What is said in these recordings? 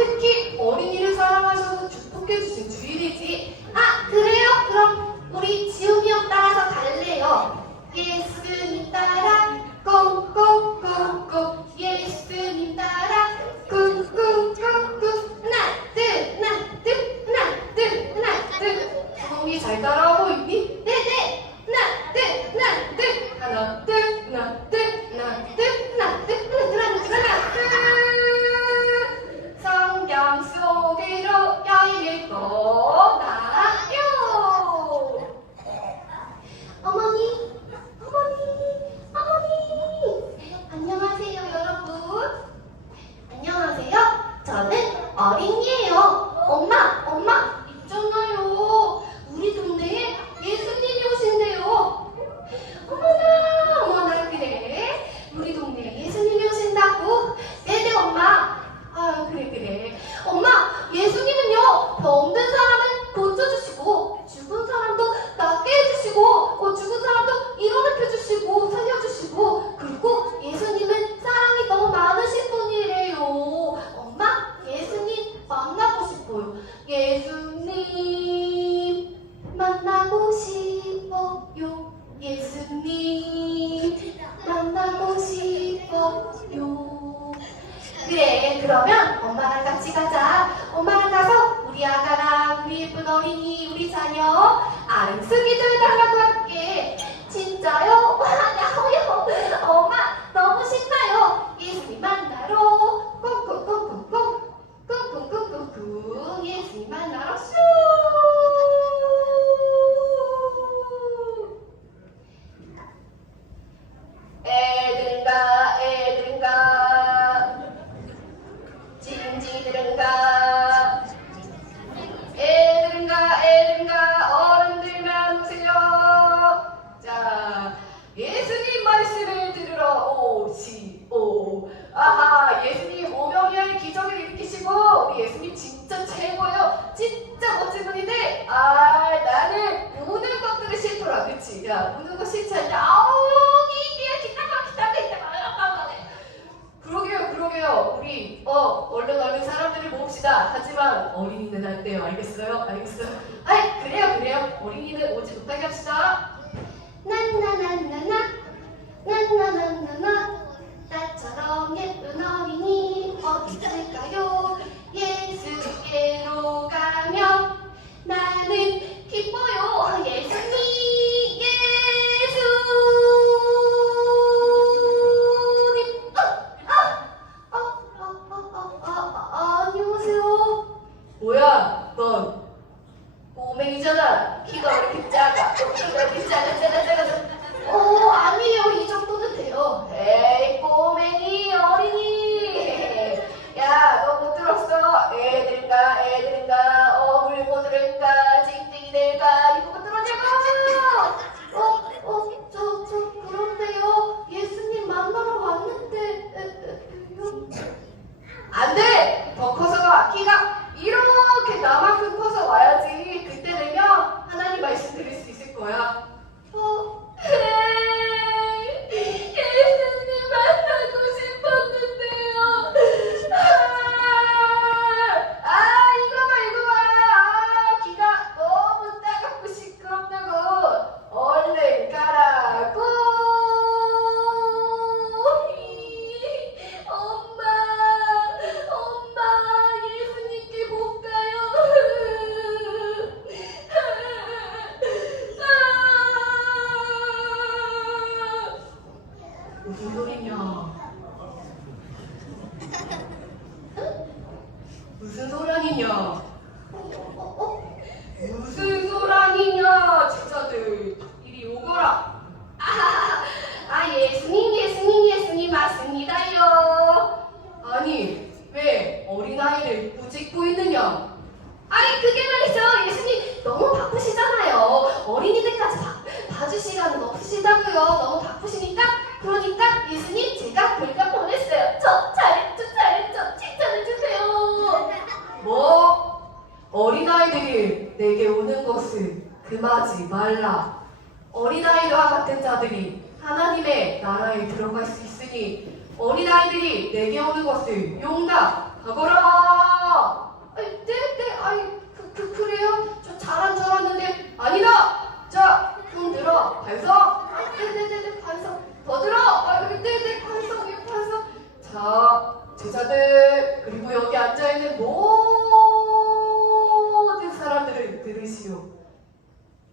특히 어린이를 사랑하셔서 축복해 주신 주 무슨 소란이냐? 제자들 이리 오거라. 아, 아 예수님 예수님 예수님 맞습니다요. 아니 왜 어린아이를 꾸짖고 있느냐? 아니 그게 말이죠 예수님 너무 바쁘시잖아요. 어린이들까지 봐, 봐줄 시간은 없으시다고요. 너무 바쁘시니까 그러니까 예수님 제가 돌려 보냈어요. 저 잘했죠 잘했죠 칭찬해 주세요. 뭐 어린아이들이 내게 오는 것을 금하지 말라. 어린아이와 같은 자들이 하나님의 나라에 들어갈 수 있으니 어린아이들이 내게 오는 것을 용납하거라. 아이, 네, 네, 아이, 그, 그, 그래요? 저 잘한 줄 알았는데 아니다. 자, 손 들어, 반성. 아, 네, 네, 네, 네, 반성. 더 들어. 아, 네, 네, 반성, 예, 반성. 자, 제자들 그리고 여기 앉아 있는 모든 사람들을 들으시오.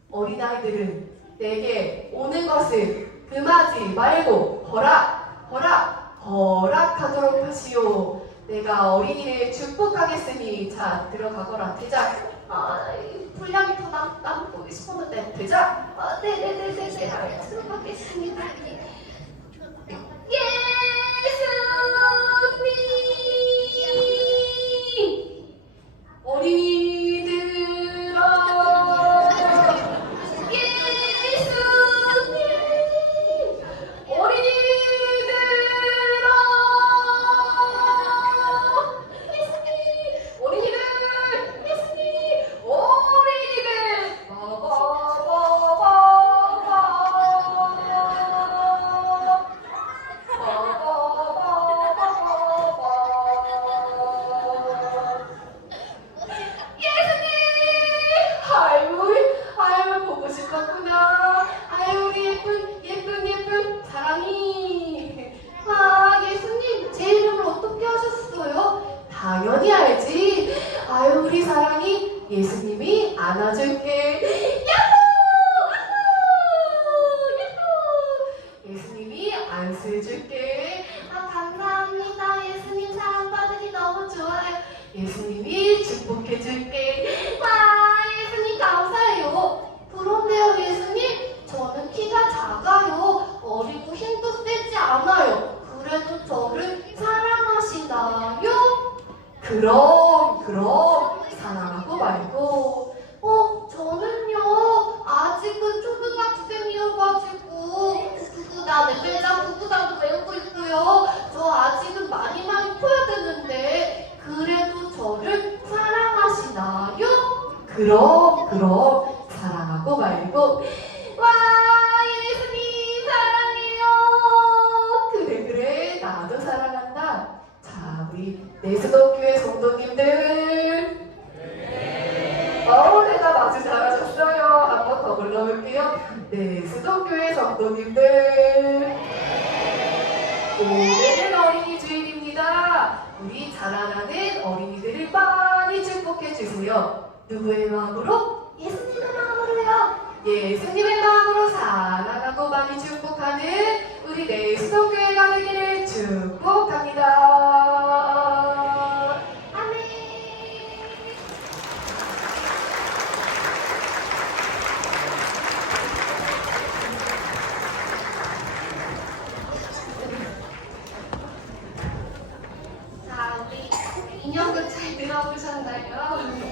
어린아이들은 내게 오는 것을 금하지 말고 허락, 허락, 허락하도록 하시오. 내가 어린이를 축복하겠으니 자 들어가거라 대자. 아, 이 분량이 더 남, 남고 싶었는데 대자. 아, 네네네네네. 아, 들어가겠습니다. 예수님! 어린이 예수님이 안아줄게. 야호! 야호! 예수님이 안수해줄게. 아, 감사합니다. 예수님 사랑받으니 너무 좋아요. 예수님이 축복해줄게. 와, 예수님 감사해요. 그런데요, 예수님, 저는 키가 작아요. 어리고 힘도 세지 않아요. 그래도 저를 사랑하시나요? 그럼, 그럼, 사랑하고 말고. 어, 저는요, 아직은 초등학생이어가지고, 구구단을 빼자 구구단도 외우고 있고요. 저 아직은 많이 많이 커야 되는데, 그래도 저를 사랑하시나요? 그럼, 그럼, 사랑하고 말고. 와, 예수님 사랑해요. 그래, 그래, 나도 사랑한다. 자, 우리 내수도교회 성도님들. 어, 내가 마주 잘하셨어요. 한 번 더 불러볼게요. 내수도교회 성도님들. 오늘은 어린이 주일입니다. 우리 자라나는 어린이들을 많이 축복해 주세요. 누구의 마음으로? 예수님의 마음으로요. 예수님의 마음으로 사랑하고 많이 축복하는 우리 내수도교회가 되기를 축복합니다. 아멘. 자, 우리 인형극 잘 들어보셨나요?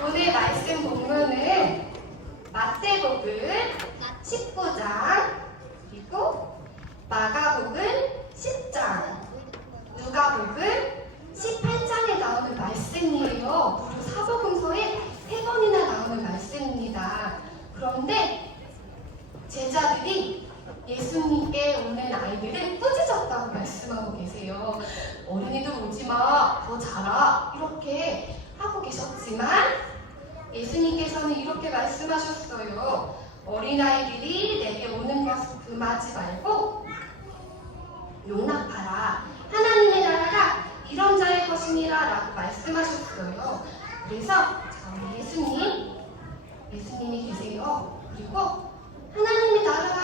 오늘 말씀 본문은 마태복음 19장 그리고 마가복음 10장 누가복음 18장에 나오는 말씀이에요. 무려 사복음서에 세 번이나 나오는 말씀입니다. 그런데 제자들이 예수님께 오는 아이들을 꾸짖었다고 말씀하고 계세요. 어린이들 오지 마, 더 자라 이렇게 하고 계셨지만 예수님께서는 이렇게 말씀하셨어요. 어린아이들이 내게 오는 것을 금하지 말고 용납하라. 하나님의 나라가 이런 자의 것이니라 라고 말씀하셨어요. 그래서 자, 우리 예수님, 예수님이 계세요. 그리고 하나님의 나라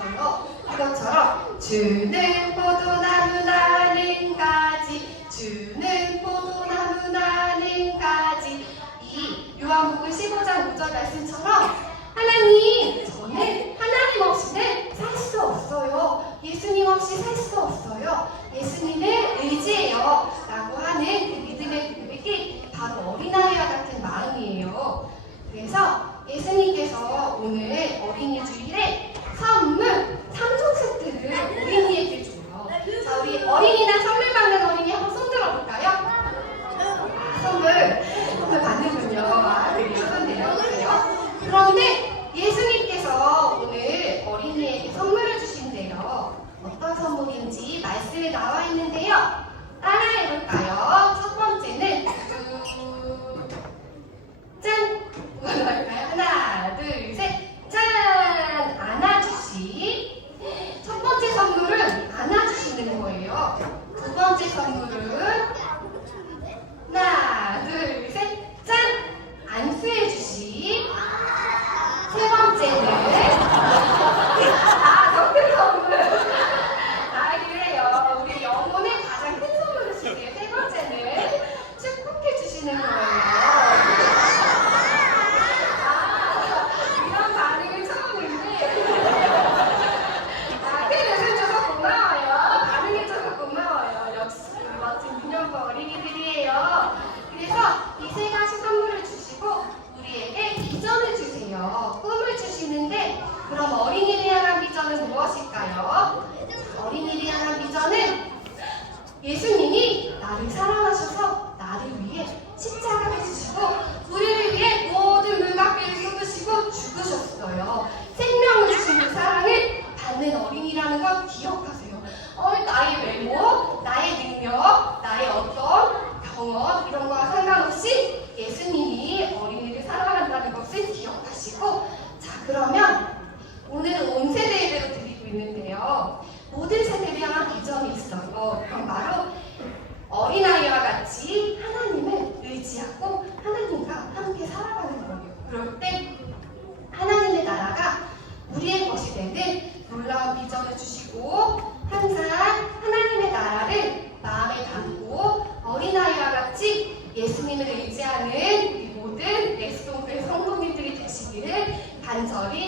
없어요. 그것처럼 주는 포도나무 나는 가지 주는 포도나무 나는 가지 이 요한복음 15장 5절 말씀처럼 하나님 저는 하나님 없이는 살 수 없어요. 예수님 없이 살 수 없어요. 예수님을 의지해요. 라고 하는 그 믿음의 고백이 바로 어린아이와 같은 마음이에요. 그래서 예수님께서 오늘 어린이 주일에 선물 3종 세트를 어린이에게 줘요. 자, 우리 어린이날 선물 받는 어린이 한번 손 들어볼까요? 아, 선물, 선물 받는군요. 아, 그래요. 손 내려주세요. 그런데 예수님께서 오늘 어린이에게 선물을 주신대요. 어떤 선물인지 말씀에 나와 있는데요. 따라해볼까요? 첫 번째는 음, 짠! 뭐가 나올까요? 하나, 둘, 셋, 짠! 안아주시. 첫 번째 선물은 안아주시는 거예요. 두 번째 선물은 하나, 둘, 셋, 짠! 안수해주시. 세 번째는 아, 너큰 선물. 아, 그래요. 우리 영혼의 가장 큰 선물을 주세요. 세 번째는 축복해주시는 거예요. 아, 이런 반응은 처음인데. 아, 큰 웃음 줘서 고마워요. 반응해줘서 고마워요. 역시 멋진 유년부 어린이들이에요. 그래서 이세 가지 선물을 주시고 우리에게 비전을 주세요. 꿈을 주시는데 그럼 어린이를 향한 비전은 무엇일까요? 어린이를 향한 비전은 예수님이 나를 사랑하셔서 나를 위해 십자가를 지시고 우리를 위해 모든 물각비를 쏟으시고 죽으셨어요. 생명을 주시는 사랑을 받는 어린이라는 걸 기억하세요. 어, 나의 외모, 나의 능력, 나의 어떤 경험 이런 거와 상관없이 예수님 sorry